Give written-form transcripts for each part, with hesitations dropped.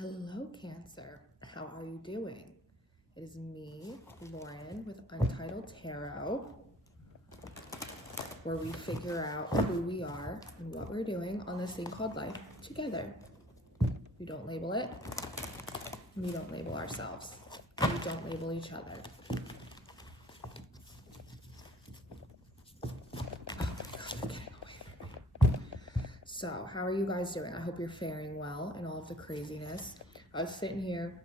Hello, Cancer. How are you doing? It is me, Lauren, with Untitled Tarot, where we figure out who we are and what we're doing on this thing called life together. We don't label it, and we don't label ourselves, and we don't label each other. Oh my God, they're getting away from me. So, how are you guys doing? I hope you're faring well in all of the craziness. I was sitting here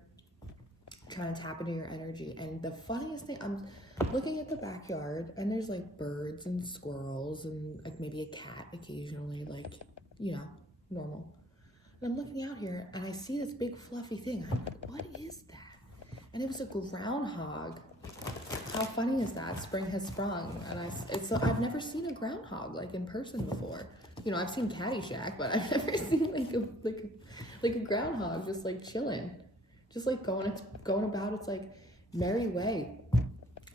trying to tap into your energy, and the funniest thing, I'm looking at the backyard, and there's like birds and squirrels and like maybe a cat occasionally, like, you know, normal. And I'm looking out here, and I see this big fluffy thing. I'm like, what is that? And it was a groundhog. How funny is that? Spring has sprung, and I've never seen a groundhog like in person before. You know, I've seen Caddyshack, but I've never seen like a groundhog just like chilling, just like going about its like merry way.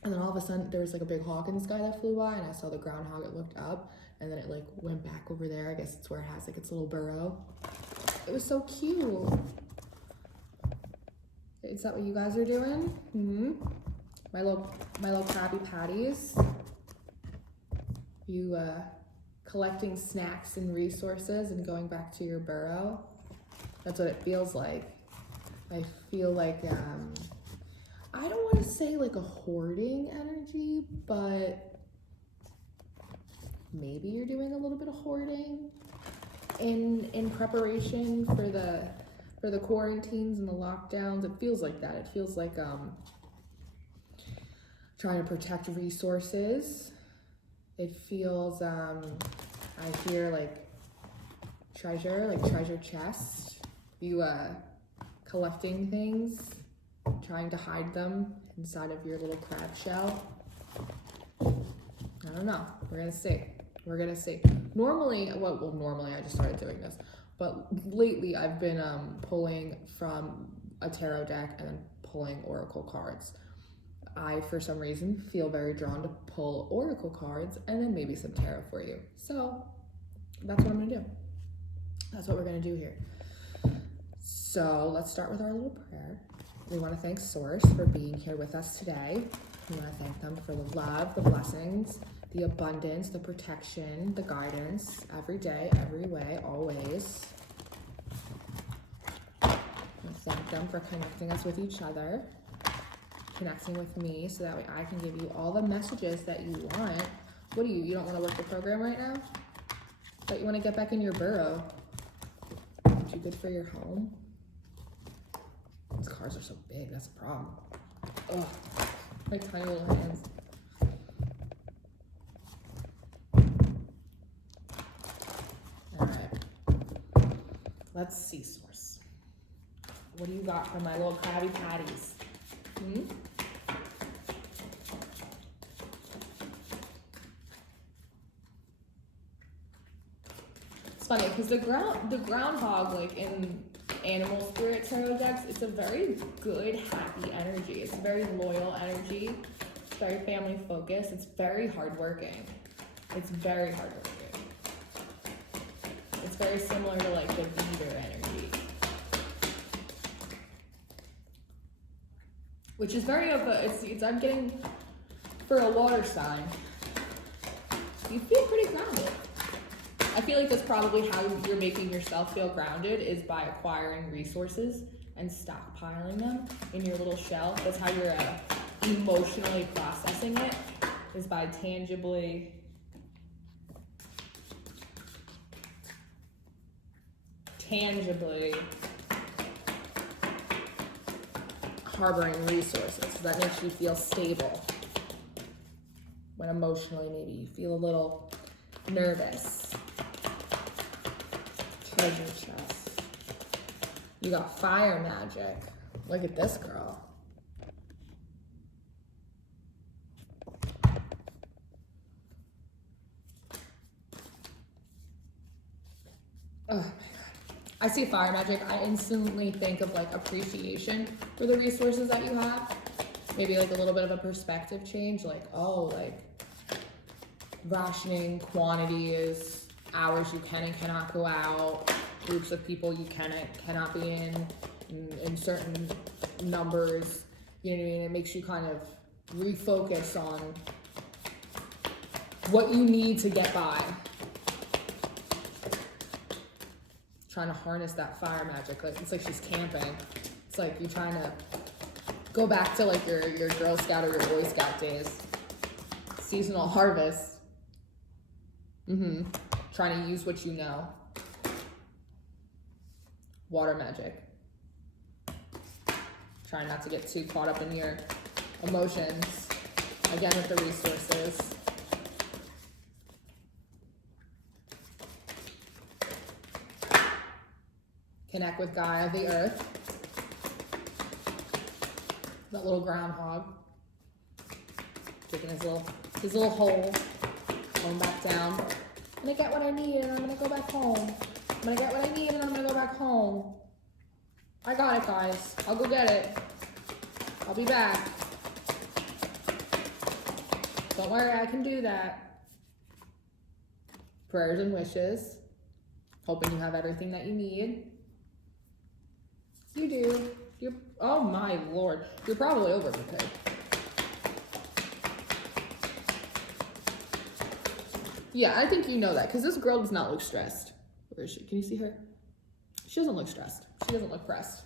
And then all of a sudden there was like a big hawk in the sky that flew by, and I saw the groundhog. It looked up, and then it like went back over there. I guess it's where it has like its little burrow. It was so cute. Is that what you guys are doing? My little Krabby Patties. You collecting snacks and resources and going back to your burrow. That's what it feels like. I feel like, I don't want to say like a hoarding energy, but maybe you're doing a little bit of hoarding in preparation for the quarantines and the lockdowns. It feels like that. It feels like trying to protect resources. It feels, I hear like treasure chest. You collecting things, trying to hide them inside of your little crab shell. I don't know. We're gonna see. Normally I just started doing this, but lately I've been pulling from a tarot deck and then pulling oracle cards. I, for some reason, feel very drawn to pull oracle cards and then maybe some tarot for you. So that's what I'm gonna do. That's what we're gonna do here. So let's start with our little prayer. We want to thank Source for being here with us today. We want to thank them for the love, the blessings, the abundance, the protection, the guidance, every day, every way, always. We thank them for connecting us with each other, connecting with me, so that way I can give you all the messages that you want. What do you don't want to work the program right now? But you want to get back in your burrow? Too good for your home? These cards are so big, that's a problem. Ugh, like tiny little hands. All right, let's see, Source. What do you got for my little Krabby Patties? It's funny because the groundhog, like in animal spirit tarot decks, it's a very good, happy energy. It's a very loyal energy. It's very family focused. It's very hardworking. It's very hardworking. It's very similar to like the leader energy, which is very of a. It's I'm getting for a water sign. You feel pretty grounded. I feel like that's probably how you're making yourself feel grounded, is by acquiring resources and stockpiling them in your little shell. That's how you're emotionally processing it, is by tangibly harboring resources. So that makes you feel stable. When emotionally maybe you feel a little nervous. Treasure chest. You got fire magic. Look at this girl. Oh my God. I see fire magic. I instantly think of like appreciation for the resources that you have. Maybe like a little bit of a perspective change. Like, oh, like rationing quantities, hours you can and cannot go out, groups of people you cannot be in certain numbers. You know what I mean? It makes you kind of refocus on what you need to get by. Trying to harness that fire magic. Like, it's like she's camping. It's like you're trying to go back to like your Girl Scout or your Boy Scout days. Seasonal harvest. Trying to use what you know. Water magic. Try not to get too caught up in your emotions. Again, with the resources. Connect with Gaia, the earth. That little groundhog. Taking his little hole. Going back down. I'm gonna get what I need and I'm gonna go back home. I'm gonna get what I need and I'm gonna go back home. I got it, guys. I'll go get it. I'll be back. Don't worry, I can do that. Prayers and wishes. Hoping you have everything that you need. You do. Oh my lord. You're probably overprepared. Yeah, I think you know that, because this girl does not look stressed. Where is she? Can you see her? She doesn't look stressed. She doesn't look pressed.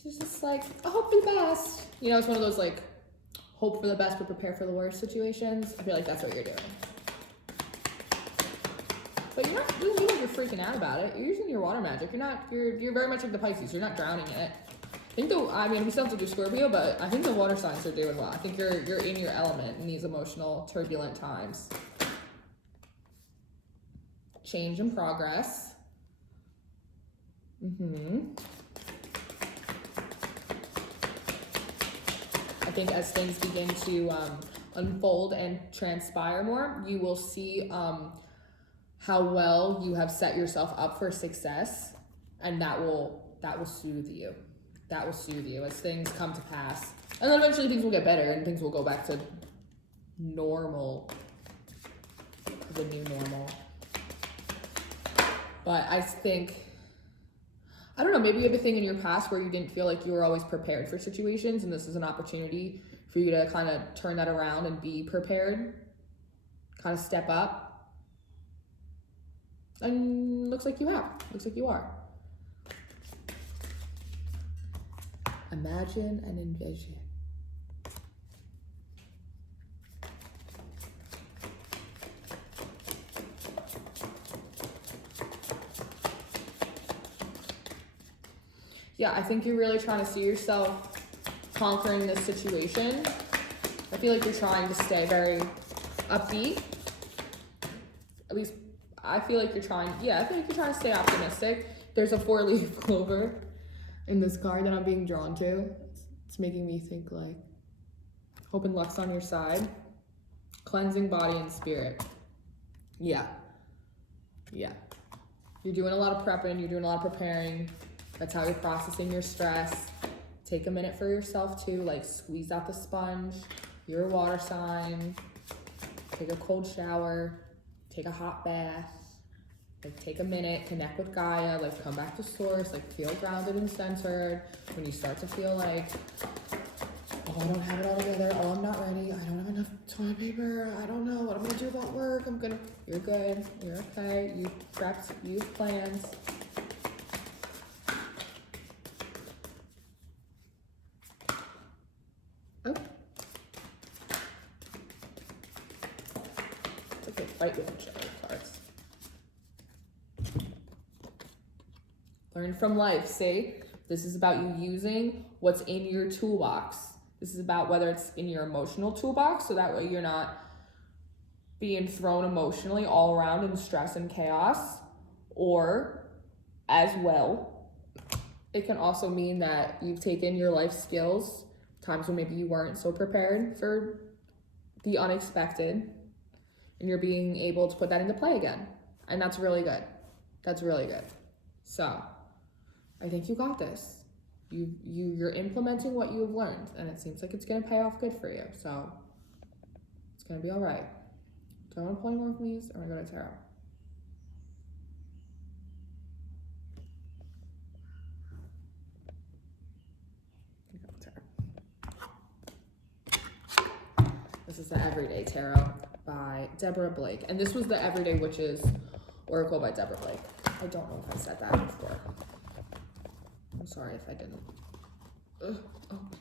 She's just like, I hope for the best. You know, it's one of those like, hope for the best but prepare for the worst situations. I feel like that's what you're doing. But you're not doing like you're freaking out about it. You're using your water magic. You're very much like the Pisces. You're not drowning in it. I think we still have to do Scorpio, but I think the water signs are doing well. I think you're in your element in these emotional, turbulent times. Change and progress. I think as things begin to unfold and transpire more, you will see how well you have set yourself up for success, and that will soothe you. That will soothe you as things come to pass. And then eventually things will get better and things will go back to normal, the new normal. But I think, I don't know, maybe you have a thing in your past where you didn't feel like you were always prepared for situations, and this is an opportunity for you to kind of turn that around and be prepared, kind of step up. And looks like you have, looks like you are. Imagine and envision. Yeah, I think you're really trying to see yourself conquering this situation. I feel like you're trying to stay very upbeat. At least I feel like you're trying, I feel like you're trying to stay optimistic. There's a 4-leaf clover in this card that I'm being drawn to. It's making me think like, hope and luck's on your side. Cleansing body and spirit. Yeah. You're doing a lot of prepping, you're doing a lot of preparing. That's how you're processing your stress. Take a minute for yourself too, like squeeze out the sponge. You're a water sign. Take a cold shower. Take a hot bath. Like take a minute, connect with Gaia, like come back to source, like feel grounded and centered. When you start to feel like, oh, I don't have it all together, oh, I'm not ready, I don't have enough toilet paper, I don't know what I'm gonna do about work, you're good, you're okay, you've prepped, you've plans. Oh. It's okay, fight with each other cards. Learn from life, see? This is about you using what's in your toolbox. This is about whether it's in your emotional toolbox, so that way you're not being thrown emotionally all around in stress and chaos, or as well, it can also mean that you've taken your life skills, times when maybe you weren't so prepared for the unexpected, and you're being able to put that into play again. And that's really good. That's really good. So I think you got this. You're implementing what you have learned, and it seems like it's gonna pay off good for you. So it's gonna be all right. Do I want to pull any more from these, or am I going to tarot? This is the Everyday Tarot by Deborah Blake. And this was the Everyday Witches Oracle by Deborah Blake. I don't know if I said that before. I'm sorry if I didn't. Ugh. Oh my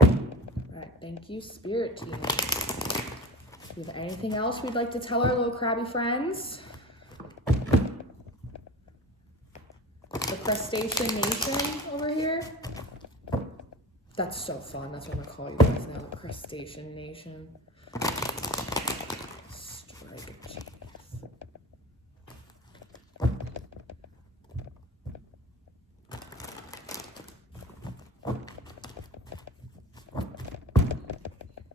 God. Alright, thank you, Spirit Team. Do you have anything else we'd like to tell our little crabby friends? The Crustacean Nation over here. That's so fun. That's what I'm gonna call you guys now, the Crustacean Nation. Strike of genius.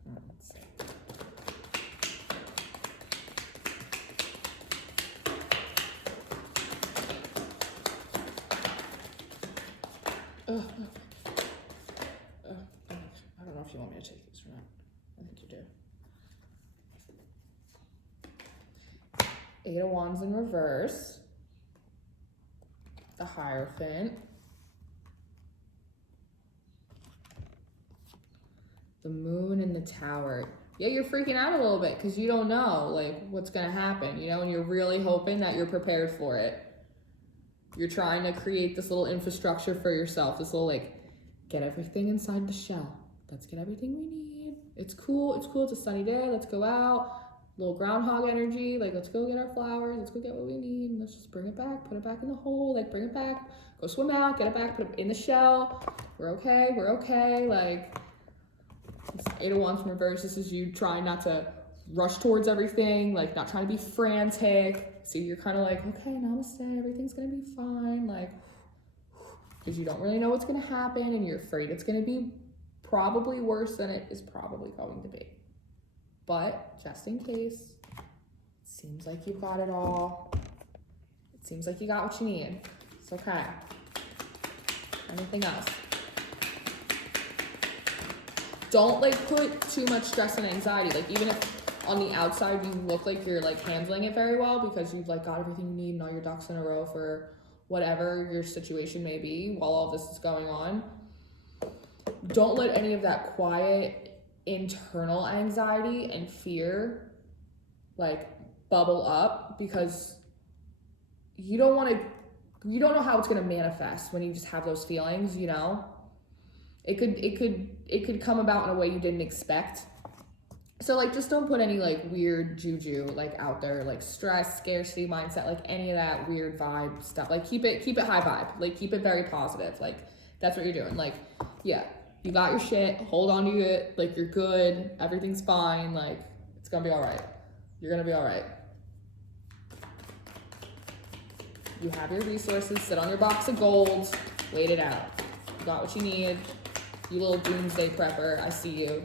Let's see. I don't know if you want me to take these or not. I think you do. 8 of Wands in reverse. The Hierophant. The Moon and the Tower. Yeah, you're freaking out a little bit because you don't know like what's gonna happen, you know, and you're really hoping that you're prepared for it. You're trying to create this little infrastructure for yourself, this little like, get everything inside the shell. Let's get everything we need. It's cool, it's a sunny day, let's go out. Little groundhog energy, like let's go get our flowers, let's go get what we need, and let's just bring it back, put it back in the hole, like bring it back, go swim out, get it back, put it in the shell. We're okay, like, it's 8 of Wands in reverse. This is you trying not to rush towards everything, like not trying to be frantic. So you're kind of like, okay, namaste, everything's gonna be fine, like, because you don't really know what's gonna happen and you're afraid it's gonna be probably worse than it is probably going to be. But just in case, it seems like you got it all. It seems like you got what you need. It's okay. Anything else? Don't like put too much stress and anxiety. Like even if on the outside you look like you're like handling it very well because you've like got everything you need and all your ducks in a row for whatever your situation may be while all this is going on. Don't let any of that quiet internal anxiety and fear like bubble up, because you don't know how it's going to manifest when you just have those feelings, you know. It could come about in a way you didn't expect. So like just don't put any like weird juju like out there, like stress, scarcity mindset, like any of that weird vibe stuff. Like keep it high vibe, like keep it very positive. Like that's what you're doing. Like, yeah, you got your shit, hold on to it, like you're good, everything's fine, like it's gonna be all right. You're gonna be all right. You have your resources, sit on your box of gold, wait it out. You got what you need. You little doomsday prepper, I see you.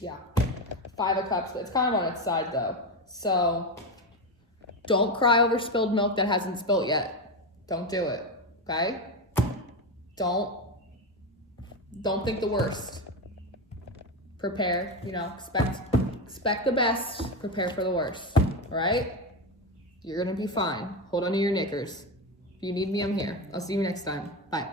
Yeah, 5 of Cups, but it's kind of on its side though. So don't cry over spilled milk that hasn't spilt yet. Don't do it, okay? Don't think the worst. Prepare, you know, expect the best, prepare for the worst, all right? You're gonna be fine. Hold on to your knickers. If you need me, I'm here. I'll see you next time. Bye.